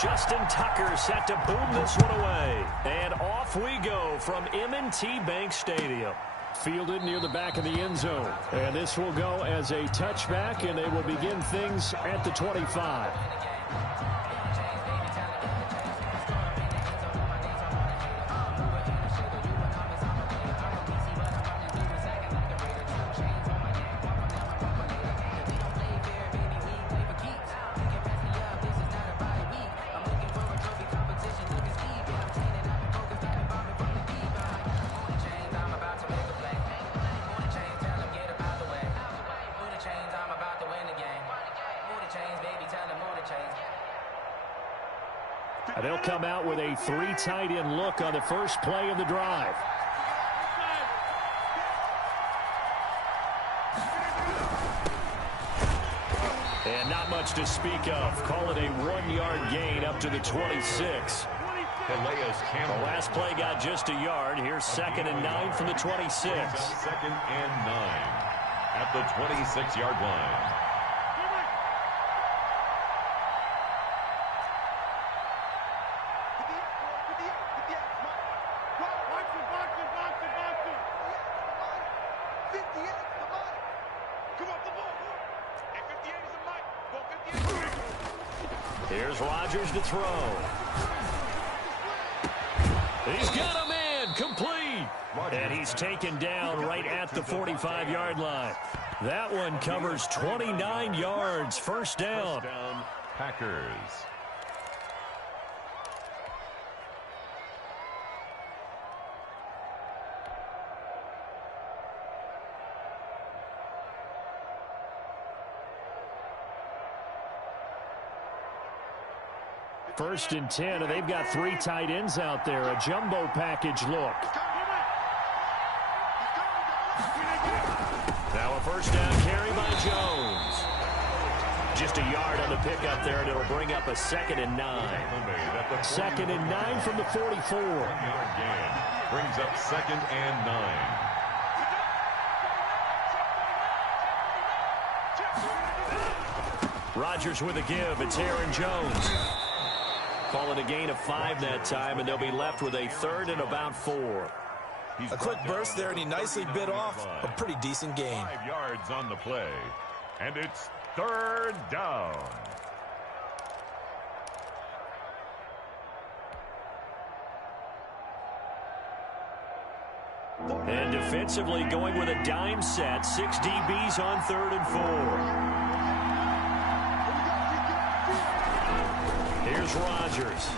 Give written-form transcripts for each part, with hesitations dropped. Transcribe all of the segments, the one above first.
Justin Tucker set to boom this one away. And off we go from M&T Bank Stadium. Fielded near the back of the end zone. And this will go as a touchback, and they will begin things at the 25. They'll come out with a 3 tight end look on the first play of the drive. And not much to speak of. Call it a 1-yard gain up to the 26. The last play got just a yard. Here's 2nd and 9 from the 26. 2nd and 9 at the 26-yard line. Here's Rodgers to throw. He's got a man, complete. And he's taken down right at the 45-yard line. That one covers 29 yards, first down. Packers. First and 10, and they've got 3 tight ends out there. A jumbo package look. Now a first down carry by Jones. Just a yard on the pickup there, and it'll bring up a 2nd and 9. 2nd and 9 from the 44. Brings up 2nd and 9. Rodgers with a give. It's Aaron Jones. Call it a gain of 5 that time, and they'll be left with a 3rd and about 4. A quick burst there, and he nicely bit off a pretty decent gain. 5 yards on the play, and it's 3rd down. And defensively going with a dime set. 6 DBs on 3rd and 4. Here's Rodgers.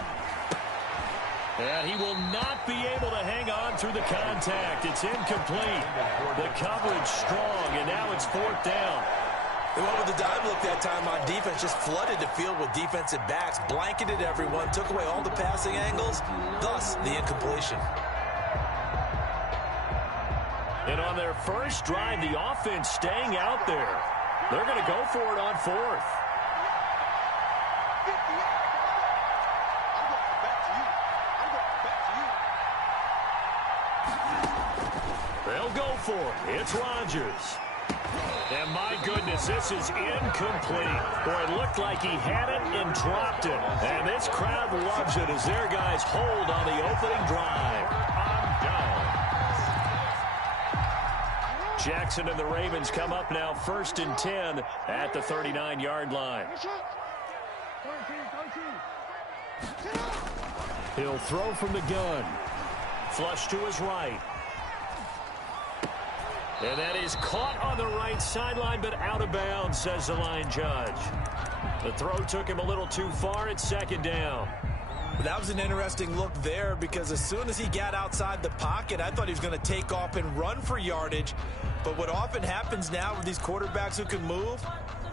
And he will not be able to hang on through the contact. It's incomplete. The coverage strong, and now it's 4th down. They went with the dive look that time on defense, just flooded the field with defensive backs, blanketed everyone, took away all the passing angles, thus the incompletion. And on their first drive, the offense staying out there. They're going to go for it on 4th. They'll go for it. It's Rodgers. And my goodness, this is incomplete. Boy, it looked like he had it and dropped it. And this crowd loves it as their guys hold on the opening drive. Down. Jackson and the Ravens come up now 1st and 10 at the 39-yard line. He'll throw from the gun. Flush to his right. And that is caught on the right sideline, but out of bounds, says the line judge. The throw took him a little too far. It's 2nd down. That was an interesting look there because as soon as he got outside the pocket, I thought he was going to take off and run for yardage. But what often happens now with these quarterbacks who can move,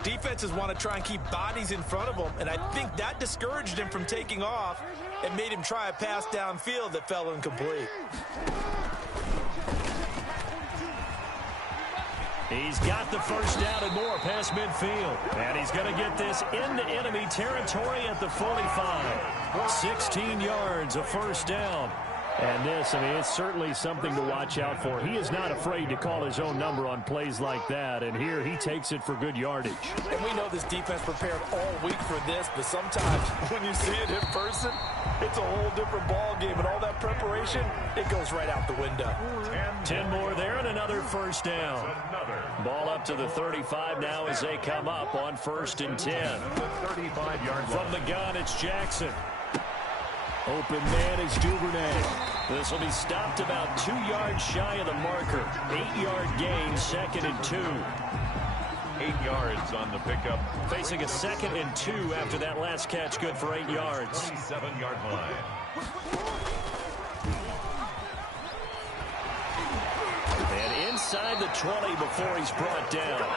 defenses want to try and keep bodies in front of them. And I think that discouraged him from taking off and made him try a pass downfield that fell incomplete. He's got the first down and more past midfield. And he's going to get this into enemy territory at the 45. 16 yards, a first down. And this, I mean, it's certainly something to watch out for. He is not afraid to call his own number on plays like that, and here he takes it for good yardage. And we know this defense prepared all week for this, but sometimes when you see it in person, it's a whole different ball game, and all that preparation, it goes right out the window. 10 more there and another first down. Ball up to the 35 now as they come up on 1st and 10. From the gun, it's Jackson. Open man is Duvernay. This will be stopped about 2 yards shy of the marker. 8-yard gain, 2nd and 2. 8 yards on the pickup. Facing a 2nd and 2 after that last catch, good for 8 yards. 27-yard line. And inside the 20 before he's brought down.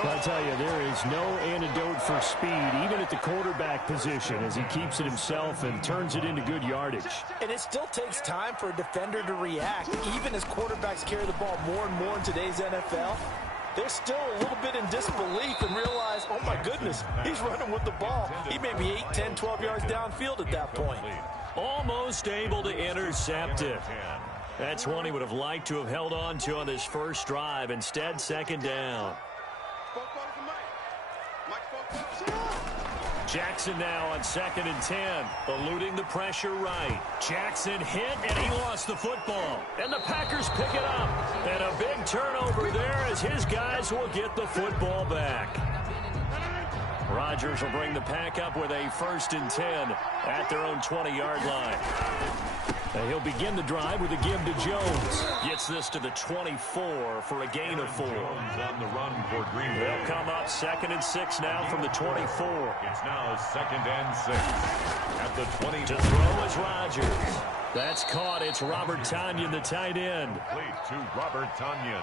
I'll tell you, there is no antidote for speed, even at the quarterback position, as he keeps it himself and turns it into good yardage. And it still takes time for a defender to react. Even as quarterbacks carry the ball more and more in today's NFL, they're still a little bit in disbelief and realize, oh my goodness, he's running with the ball. He may be 8, 10, 12 yards downfield at that point. Almost able to intercept it. That's one he would have liked to have held on to on this first drive. Instead, 2nd down. Jackson now on 2nd and 10, eluding the pressure right. Jackson hit, and he lost the football. And the Packers pick it up. And a big turnover there as his guys will get the football back. Rodgers will bring the Pack up with a 1st and 10 at their own 20-yard line. And he'll begin the drive with a give to Jones. Gets this to the 24 for a gain of 4. On the run for Green Bay. They'll come up 2nd and 6 now from the 24. It's now 2nd and 6 at the 20. To throw is Rodgers. That's caught. It's Robert Tonyan, the tight end. Complete to Robert Tonyan.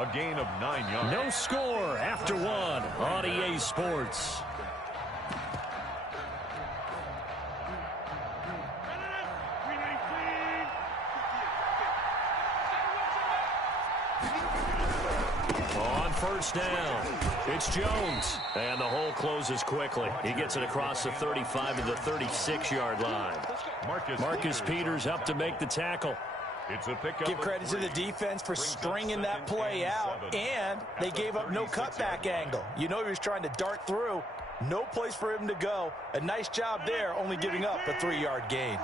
A gain of 9 yards. No score after 1 on EA Sports. On 1st down, it's Jones. And the hole closes quickly. He gets it across the 35 to the 36-yard line. Marcus Peters up to make the tackle. It's a pickup. Give credit to the defense for stringing that play out, and they gave up no cutback angle. You know he was trying to dart through. No place for him to go. A nice job there, only giving up a 3-yard gain.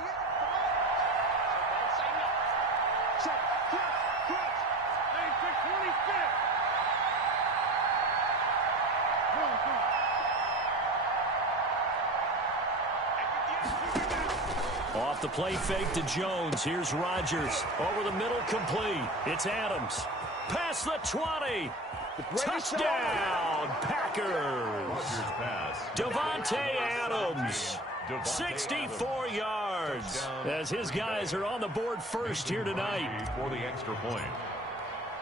Off the play fake to Jones. Here's Rodgers. Over the middle, complete. It's Adams. Past the 20. Touchdown, Packers. Devontae Adams. 64 yards. As his guys are on the board first here tonight. For the extra point.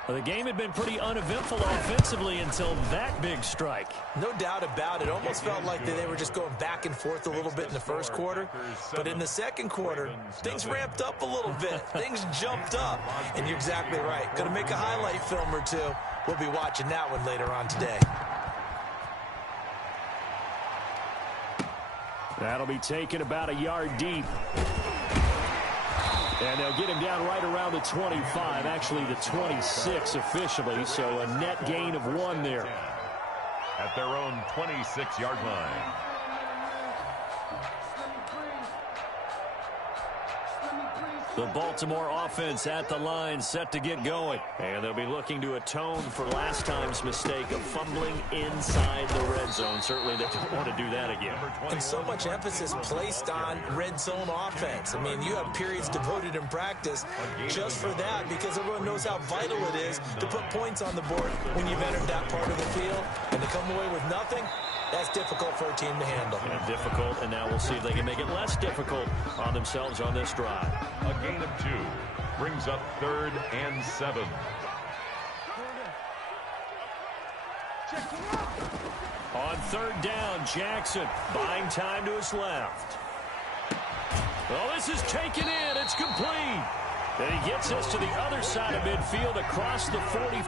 The game had been pretty uneventful offensively until that big strike. No doubt about it. Almost felt like they were just going back and forth a little bit in the first quarter. But in the second quarter, things ramped up a little bit. Things jumped up. And you're exactly right. Going to make a highlight film or two. We'll be watching that one later on today. That'll be taken about a yard deep. And they'll get him down right around the 25, actually the 26 officially, so a net gain of 1 there. At their own 26-yard line. The Baltimore offense at the line, set to get going. And they'll be looking to atone for last time's mistake of fumbling inside the red zone. Certainly they don't want to do that again. And so much emphasis placed on red zone offense. I mean, you have periods devoted in practice just for that, because everyone knows how vital it is to put points on the board when you've entered that part of the field. And to come away with nothing, that's difficult for a team to handle. And difficult, and now we'll see if they can make it less difficult on themselves on this drive. A gain of 2 brings up 3rd and 7. On 3rd down, Jackson buying time to his left. Well, this is taken in. It's complete. And he gets us to the other side of midfield across the 40.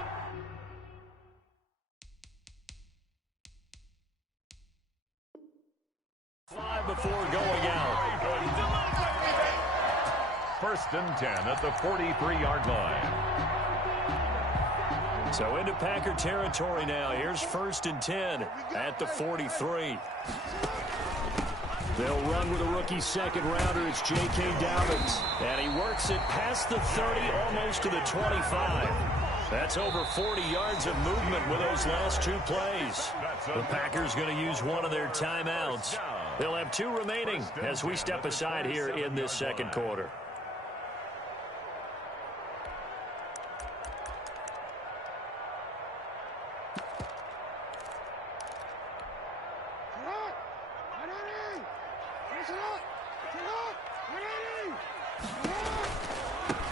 Before going out. first and 10 at the 43-yard line. So into Packer territory now. Here's first and 10 at the 43. They'll run with a rookie second-rounder. It's J.K. Dobbins. And he works it past the 30, almost to the 25. That's over 40 yards of movement with those last two plays. The Packers going to use one of their timeouts. They'll have two remaining as we step aside here in this second quarter.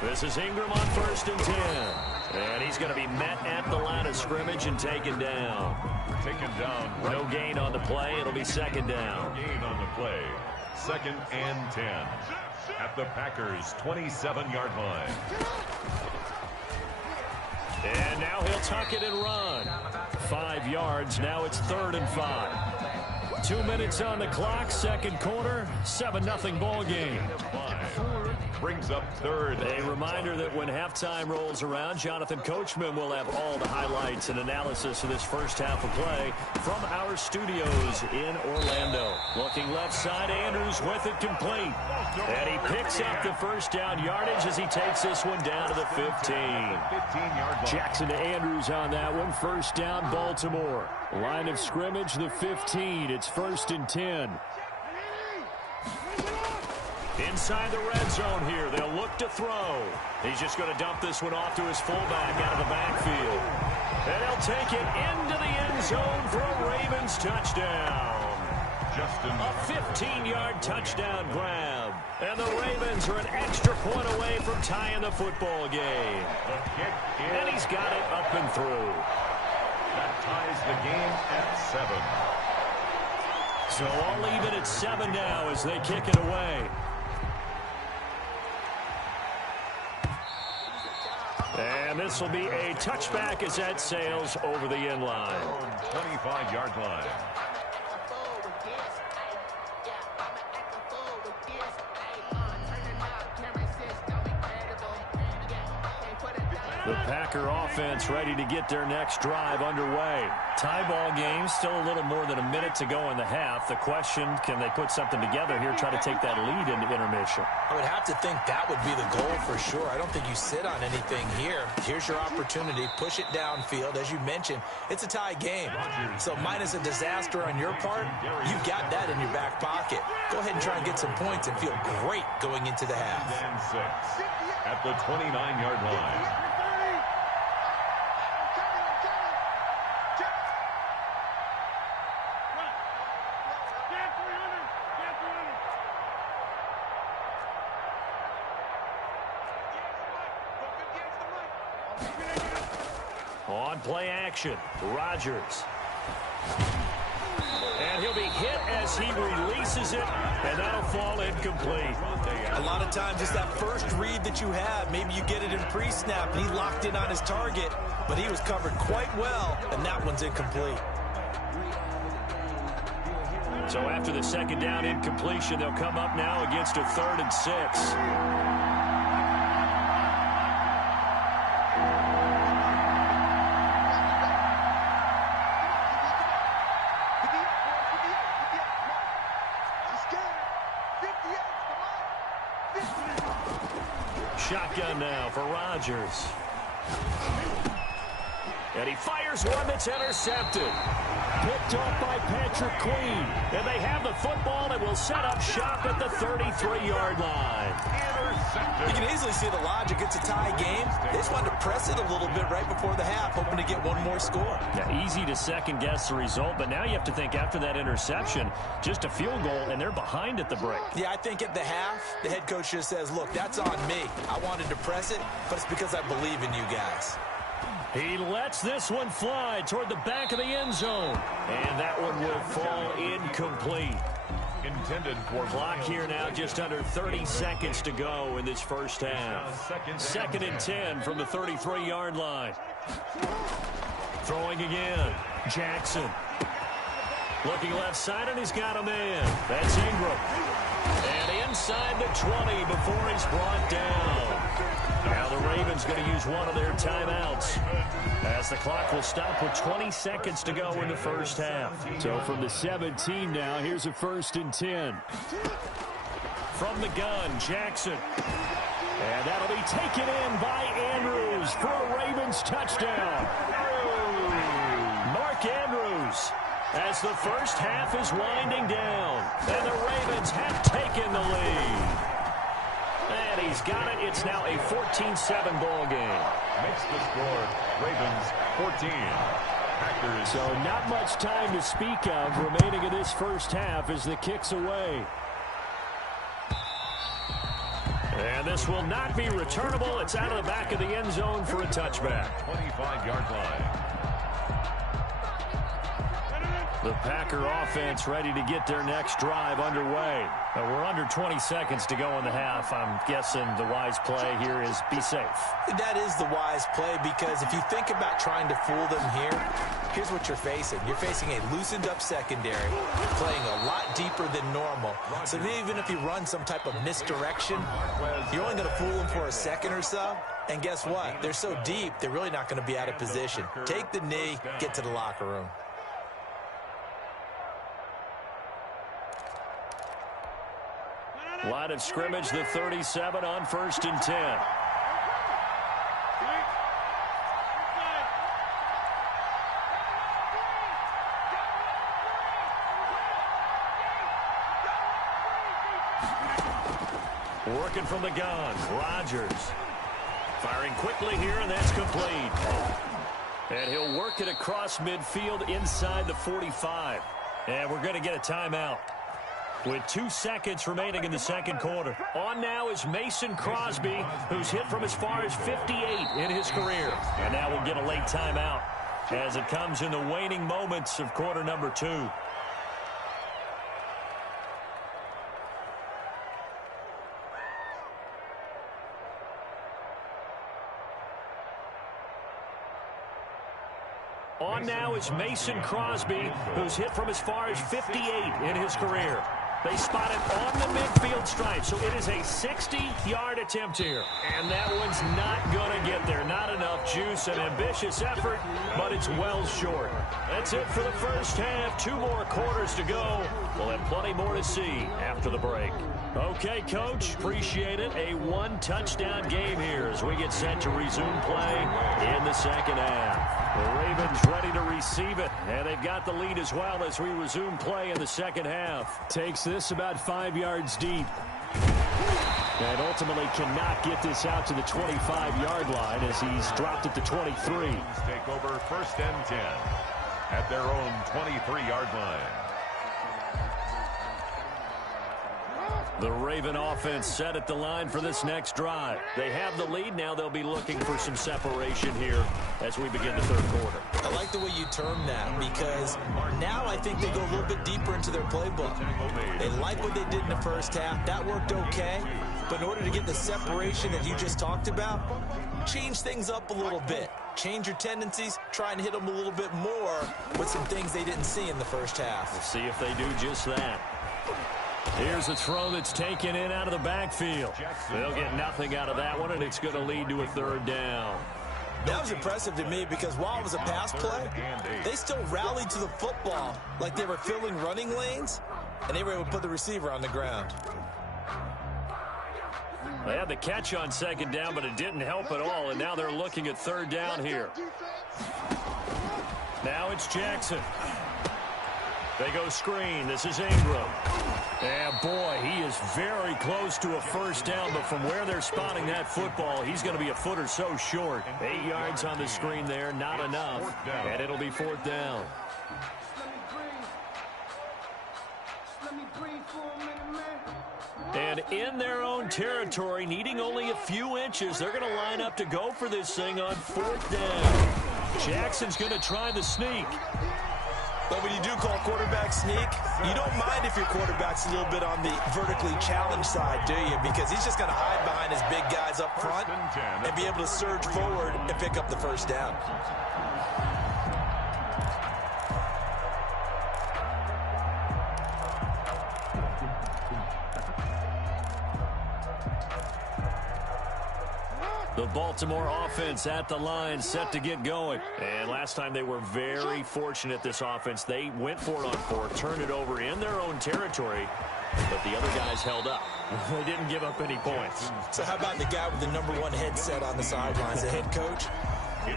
This is Ingram on first and 10. And he's going to be met at the line of scrimmage and taken down. Taken down. No gain on the play. It'll be second down. No gain on the play. Second and 10 at the Packers' 27-yard line. And now he'll tuck it and run. 5 yards. Now it's 3rd and 5. 2 minutes on the clock. Second quarter. 7-0 ball game. Brings up third. A reminder that when halftime rolls around, Jonathan Coachman will have all the highlights and analysis of this first half of play from our studios in Orlando. Looking left side, Andrews with it complete. And he picks up the first down yardage as he takes this one down to the 15. 15-yard line. Jackson to Andrews on that one. First down, Baltimore. Line of scrimmage, the 15. It's first and 10. Inside the red zone here. They'll look to throw. He's just going to dump this one off to his fullback out of the backfield. And he'll take it into the end zone for a Ravens touchdown. A 15-yard touchdown grab. And the Ravens are an extra point away from tying the football game. And he's got it up and through. That ties the game at 7. So all even at 7 now as they kick it away. And this will be a touchback as that sails over the end line. 25-yard line. The Packer offense ready to get their next drive underway. Tie ball game, still a little more than a minute to go in the half. The question, can they put something together here, try to take that lead into intermission? I would have to think that would be the goal for sure. I don't think you sit on anything here. Here's your opportunity. Push it downfield. As you mentioned, it's a tie game. So minus a disaster on your part, you've got that in your back pocket. Go ahead and try and get some points and feel great going into the half. And 6 at the 29-yard line. On play action, Rodgers. And he'll be hit as he releases it, and that'll fall incomplete. A lot of times it's that first read that you have. Maybe you get it in pre-snap, and he locked in on his target, but he was covered quite well, and that one's incomplete. So after the second down incompletion, they'll come up now against a 3rd and 6. Shotgun now for Rodgers. And he fires one that's intercepted. Picked off by Patrick Queen. And they have the football and will set up shop at the 33-yard line. You can easily see the logic. It's a tie game. They just wanted to press it a little bit right before the half, hoping to get one more score. Yeah, easy to second-guess the result, but now you have to think after that interception, just a field goal, and they're behind at the break. Yeah, I think at the half, the head coach just says, look, that's on me. I wanted to press it, but it's because I believe in you guys. He lets this one fly toward the back of the end zone, and that one will fall incomplete. Intended for clock here now, just under 30 seconds to go in this first half. Second and 10 from the 33-yard line. Throwing again. Jackson. Looking left side, and he's got a man. That's Ingram. And inside. inside the 20 before he's brought down. Now the Ravens going to use one of their timeouts as the clock will stop with 20 seconds to go in the first half. So from the 17 now, here's a 1st and 10. From the gun, Jackson. And that'll be taken in by Andrews for a Ravens touchdown. Mark Andrews, as the first half is winding down, and the Ravens have taken the lead. And he's got it. It's now a 14-7 ball game. Makes the score, Ravens 14. Packers. So not much time to speak of remaining in this first half as the kick's away. And this will not be returnable. It's out of the back of the end zone for a touchback. 25-yard line. The Packer offense ready to get their next drive underway. We're under 20 seconds to go in the half. I'm guessing the wise play here is be safe. That is the wise play, because if you think about trying to fool them here, here's what you're facing. You're facing a loosened up secondary, playing a lot deeper than normal. So even if you run some type of misdirection, you're only going to fool them for a second or so. And guess what? They're so deep, they're really not going to be out of position. Take the knee, get to the locker room. Line of scrimmage, the 37 on 1st and 10. Working from the gun, Rodgers. Firing quickly here, and that's complete. And he'll work it across midfield inside the 45. And we're going to get a timeout with 2 seconds remaining in the second quarter. On now is Mason Crosby, who's hit from as far as 58 in his career. And now we'll get a late timeout as it comes in the waning moments of quarter number 2. On now is Mason Crosby, who's hit from as far as 58 in his career. They spot it on the midfield stripe, so it is a 60-yard attempt here. And that one's not going to get there. Not enough juice, an ambitious effort, but it's well short. That's it for the first half. 2 more quarters to go. We'll have plenty more to see after the break. Okay, Coach, appreciate it. A 1-touchdown game here as we get set to resume play in the second half. The Ravens ready to receive it, and they've got the lead as well as we resume play in the second half. Takes this about 5 yards deep. And ultimately cannot get this out to the 25-yard line as he's dropped it to 23. Take over 1st and 10 at their own 23-yard line. The Raven offense set at the line for this next drive. They have the lead. Now they'll be looking for some separation here as we begin the third quarter. I like the way you term that, because now I think they go a little bit deeper into their playbook. They like what they did in the first half. That worked okay. But in order to get the separation that you just talked about, change things up a little bit. Change your tendencies, try and hit them a little bit more with some things they didn't see in the first half. We'll see if they do just that. Here's a throw that's taken in out of the backfield. They'll get nothing out of that one, and it's going to lead to a 3rd down. That was impressive to me, because while it was a pass play, they still rallied to the football like they were filling running lanes, and they were able to put the receiver on the ground. They had the catch on 2nd down, but it didn't help at all, and now they're looking at 3rd down here. Now it's Jackson. They go screen. This is Ingram. And, boy, he is very close to a 1st down, but from where they're spotting that football, he's going to be a foot or so short. 8 yards on the screen there, not enough, and it'll be 4th down. And in their own territory, needing only a few inches, they're going to line up to go for this thing on 4th down. Jackson's going to try the sneak. But when you do call quarterback sneak, you don't mind if your quarterback's a little bit on the vertically challenged side, do you? Because he's just going to hide behind his big guys up front and be able to surge forward and pick up the 1st down. The Baltimore offense at the line, set to get going. And last time they were very fortunate, this offense. They went for it on fourth, turned it over in their own territory, but the other guys held up. They didn't give up any points. So how about the guy with the #1 headset on the sidelines, the head coach?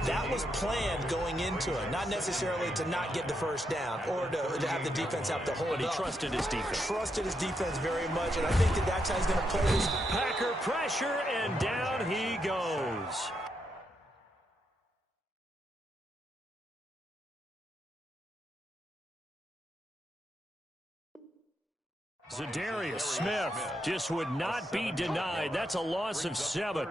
That was planned going into it, not necessarily to not get the first down or to have the defense have to hold But he up. trusted his defense. Trusted his defense very much, and I think that that's how he's going to play this. Packer pressure, and down he goes. Zadarius Smith just would not be denied. That's a loss of 7.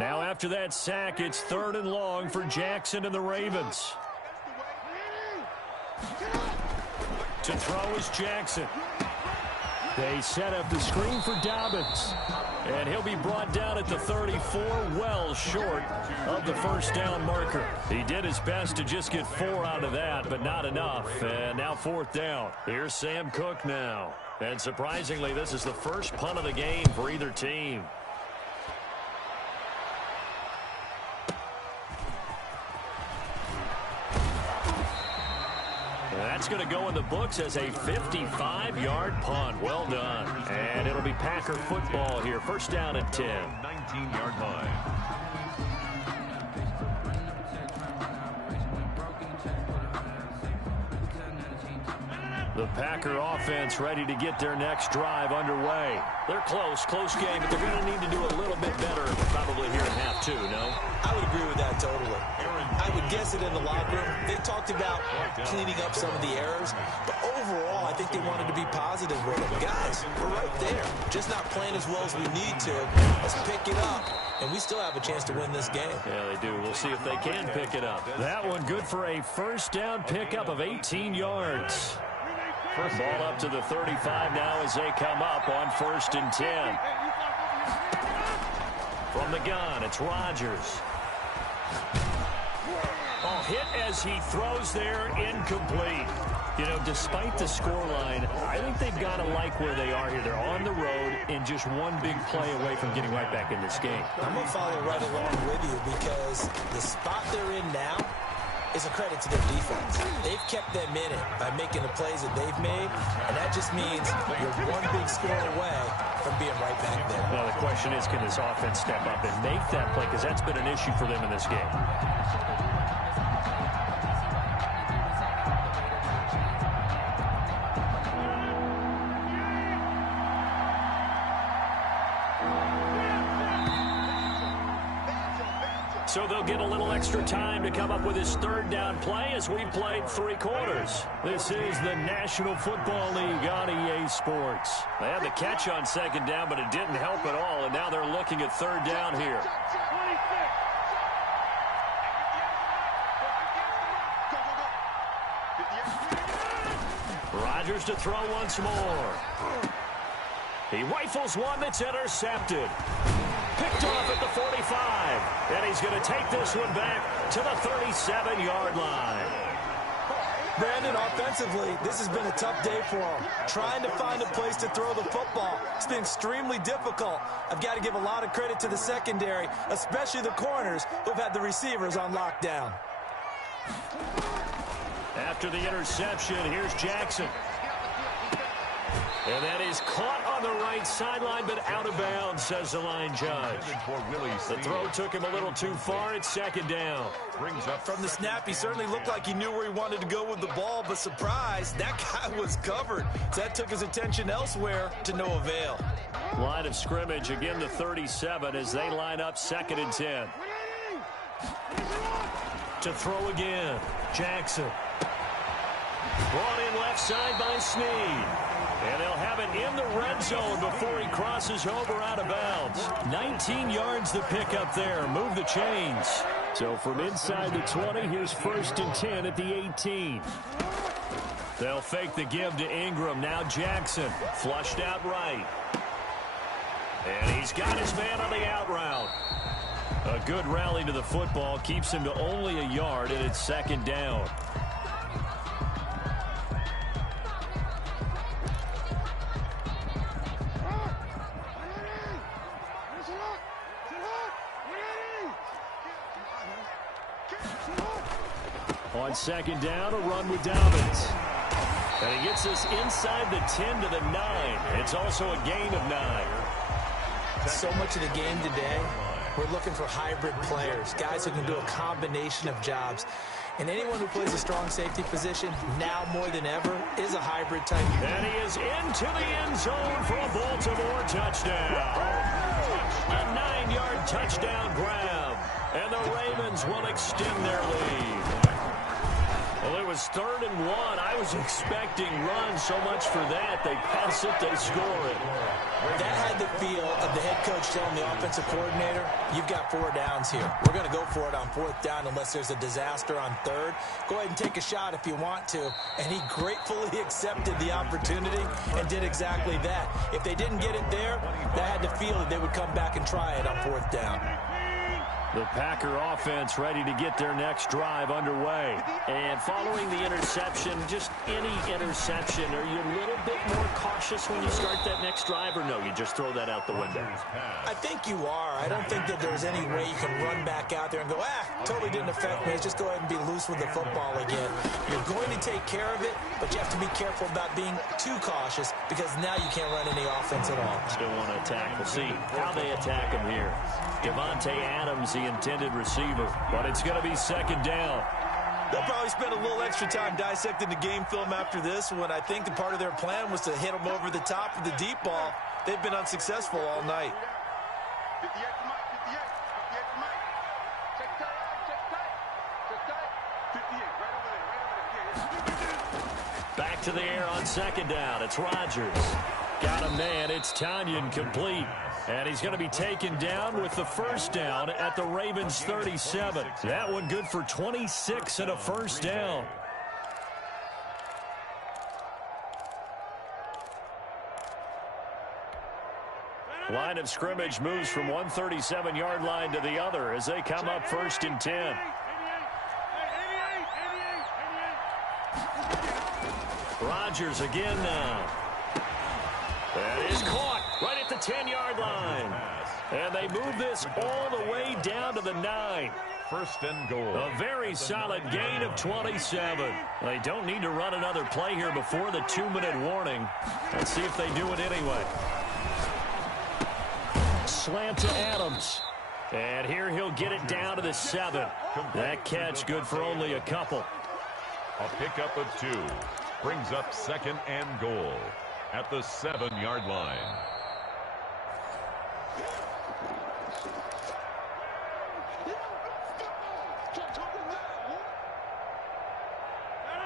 Now after that sack, it's 3rd and long for Jackson and the Ravens. To throw is Jackson. They set up the screen for Dobbins. And he'll be brought down at the 34, well short of the first down marker. He did his best to just get 4 out of that, but not enough. And now 4th down. Here's Sam Cook now. And surprisingly, this is the first punt of the game for either team. That's going to go in the books as a 55-yard punt. Well done. And it'll be Packer football here. First down and 10. 19-yard line. The Packer offense ready to get their next drive underway. They're close game, but they're going to need to do a little bit better probably here in half 2, no? I would agree with that totally. I would guess it in the locker room. They talked about cleaning up some of the errors, but overall, I think they wanted to be positive with it. Guys, we're right there. Just not playing as well as we need to. Let's pick it up, and we still have a chance to win this game. Yeah, they do. We'll see if they can pick it up. That one good for a first down pickup of 18 yards. First ball up to the 35 now as they come up on 1st and 10. From the gun, it's Rodgers. Hit as he throws there, incomplete. You know, despite the scoreline, I think they've got to like where they are here. They're on the road and just one big play away from getting right back in this game. I'm going to follow right along with you because the spot they're in now is a credit to their defense. They've kept them in it by making the plays that they've made, and that just means you're one big score away from being right back there. Well, the question is, can this offense step up and make that play? Because that's been an issue for them in this game. So they'll get a little extra time to come up with his 3rd down play as we've played 3 quarters. This is the National Football League on EA Sports. They had the catch on 2nd down, but it didn't help at all, and now they're looking at 3rd down here. Rodgers to throw once more. He rifles one that's intercepted. Picked off at the 45. And he's going to take this one back to the 37-yard line. Brandon, offensively, this has been a tough day for him. Trying to find a place to throw the football. It's been extremely difficult. I've got to give a lot of credit to the secondary, especially the corners who've had the receivers on lockdown. After the interception, here's Jackson. And that is caught on the right sideline, but out of bounds, says the line judge. The throw took him a little too far. It's 2nd down. Brings up From the snap, he certainly looked like he knew where he wanted to go with the ball, but surprise, that guy was covered. So that took his attention elsewhere to no avail. Line of scrimmage, again the 37 as they line up 2nd and 10. To throw again, Jackson. Brought in left side by Snead. And they'll have it in the red zone before he crosses over out of bounds. 19 yards to pick up there. Move the chains. So from inside the 20, here's 1st and 10 at the 18. They'll fake the give to Ingram. Now Jackson flushed out right. And he's got his man on the out route. A good rally to the football keeps him to only a yard, and it's 2nd down. On second down, a run with Dobbins. And he gets us inside the 10 to the 9. It's also a gain of 9. So much of the game today, we're looking for hybrid players, guys who can do a combination of jobs. And anyone who plays a strong safety position, now more than ever, is a hybrid type. And he is into the end zone for a Baltimore touchdown. A 9-yard touchdown grab. And the Ravens will extend their lead. Well, it was 3rd and 1. I was expecting runs so much for that. They pass it, they score it. That had the feel of the head coach telling the offensive coordinator, you've got 4 downs here. We're going to go for it on 4th down unless there's a disaster on 3rd. Go ahead and take a shot if you want to. And he gratefully accepted the opportunity and did exactly that. If they didn't get it there, that had the feel that they would come back and try it on 4th down. The Packer offense ready to get their next drive underway. And following the interception, just any interception, are you a little bit more cautious when you start that next drive, or no, you just throw that out the window? I think you are. I don't think that there's any way you can run back out there and go, totally didn't affect me. Let's just go ahead and be loose with the football again. You're going to take care of it, but you have to be careful about being too cautious because now you can't run any offense at all. Still want to attack. We'll see how they attack him here. Devontae Adams, the intended receiver, but it's going to be 2nd down. They'll probably spend a little extra time dissecting the game film after this when I think the part of their plan was to hit them over the top with the deep ball. They've been unsuccessful all night. Back to the air on 2nd down. It's Rodgers. Got a man. It's Tanyan complete. And he's going to be taken down with the 1st down at the Ravens 37. That one good for 26 and a 1st down. Line of scrimmage moves from one 37-yard line to the other as they come up 1st and 10. Rodgers again now. That is caught right at the 10-yard line. And they move this all the way down to the 9. 1st and goal. A very solid gain of 27. They don't need to run another play here before the 2-minute warning. Let's see if they do it anyway. Slant to Adams. And here he'll get it down to the 7. That catch good for only a couple. A pickup of 2. Brings up 2nd and goal at the 7-yard line.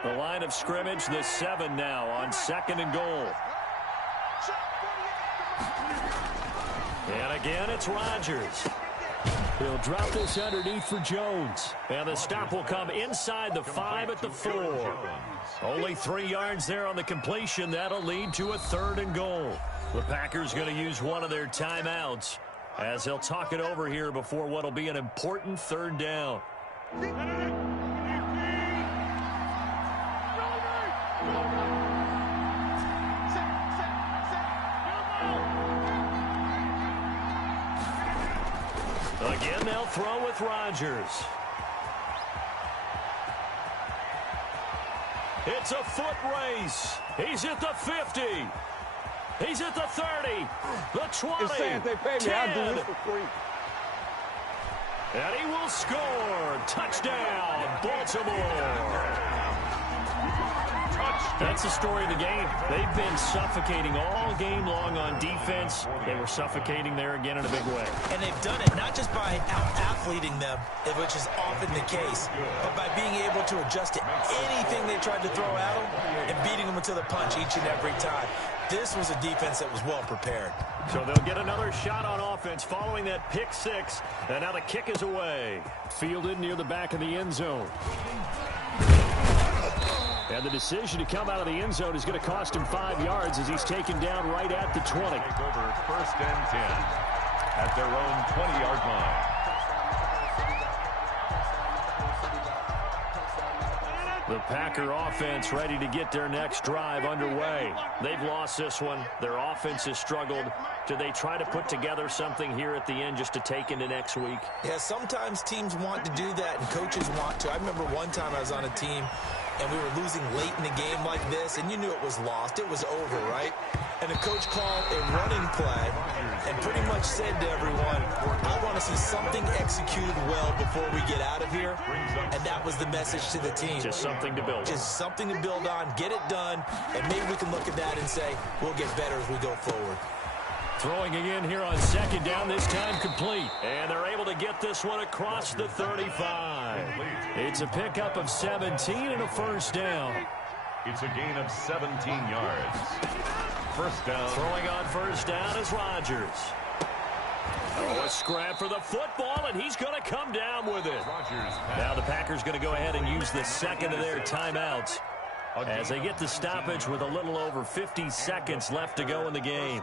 The line of scrimmage, the 7 now on 2nd and goal. And again, it's Rodgers. He'll drop this underneath for Jones. And the stop will come inside the 5 at the 4. Only 3 yards there on the completion. That'll lead to a 3rd and goal. The Packers going to use one of their timeouts as they'll talk it over here before what will be an important 3rd down. Again, they'll throw with Rodgers. It's a foot race. He's at the 50. He's at the 30. The 20. It's saying they pay me, 10. I'll do this for free. And he will score. Touchdown, Baltimore. That's the story of the game. They've been suffocating all game long on defense. They were suffocating there again in a big way. And they've done it not just by out-athleting them, which is often the case, but by being able to adjust to anything they tried to throw at them and beating them until the punch each and every time. This was a defense that was well prepared. So they'll get another shot on offense following that pick 6. And now the kick is away. Fielded near the back of the end zone. And the decision to come out of the end zone is going to cost him 5 yards as he's taken down right at the 20. Take over 1st and 10 at their own 20-yard line. The Packer offense ready to get their next drive underway. They've lost this one. Their offense has struggled. Do they try to put together something here at the end just to take into next week? Yeah, sometimes teams want to do that and coaches want to. I remember one time I was on a team and we were losing late in the game like this, and you knew it was lost. It was over, right? And the coach called a running play and pretty much said to everyone, I want to see something executed well before we get out of here. And that was the message to the team. Just something to build on. Just something to build on, get it done, and maybe we can look at that and say, we'll get better as we go forward. Throwing again here on second down, this time complete. And they're able to get this one across the 35. It's a pickup of 17 and a first down. It's a gain of 17 yards. First down. Throwing on first down is Rodgers. Oh, a scrap for the football, and he's going to come down with it. Now the Packers going to go ahead and use the second of their timeouts as they get the stoppage with a little over 50 seconds left to go in the game.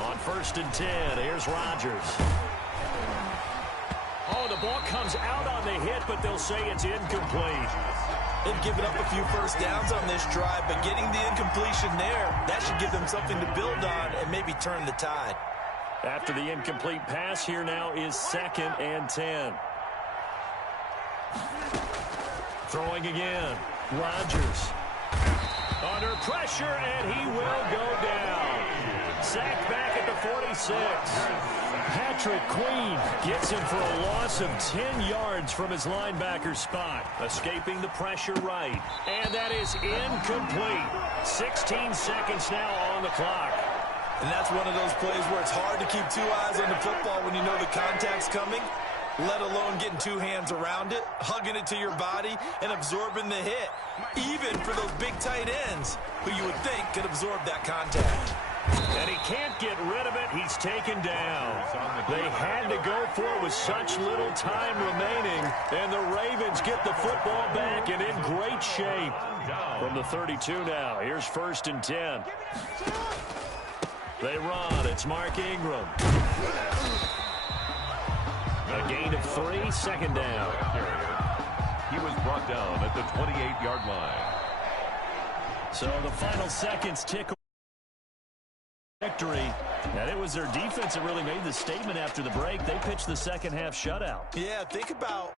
On 1st and 10, here's Rodgers. Oh, the ball comes out on the hit, but they'll say it's incomplete. They've given up a few first downs on this drive, but getting the incompletion there, that should give them something to build on and maybe turn the tide. After the incomplete pass, here now is 2nd and 10. Throwing again. Rodgers. Under pressure, and he will go down. Sacked back at the 46. Patrick Queen gets him for a loss of 10 yards from his linebacker spot. Escaping the pressure right. And that is incomplete. 16 seconds now on the clock. And that's one of those plays where it's hard to keep two eyes on the football when you know the contact's coming, let alone getting two hands around it, hugging it to your body, and absorbing the hit. Even for those big tight ends who you would think could absorb that contact. And he can't get rid of it. He's taken down. They had to go for it with such little time remaining. And the Ravens get the football back and in great shape. From the 32 now, here's 1st and 10. They run. It's Mark Ingram. A gain of 3, 2nd down. He was brought down at the 28-yard line. So the final seconds tick away. Victory. And it was their defense that really made the statement after the break. They pitched the second half shutout. Yeah, think about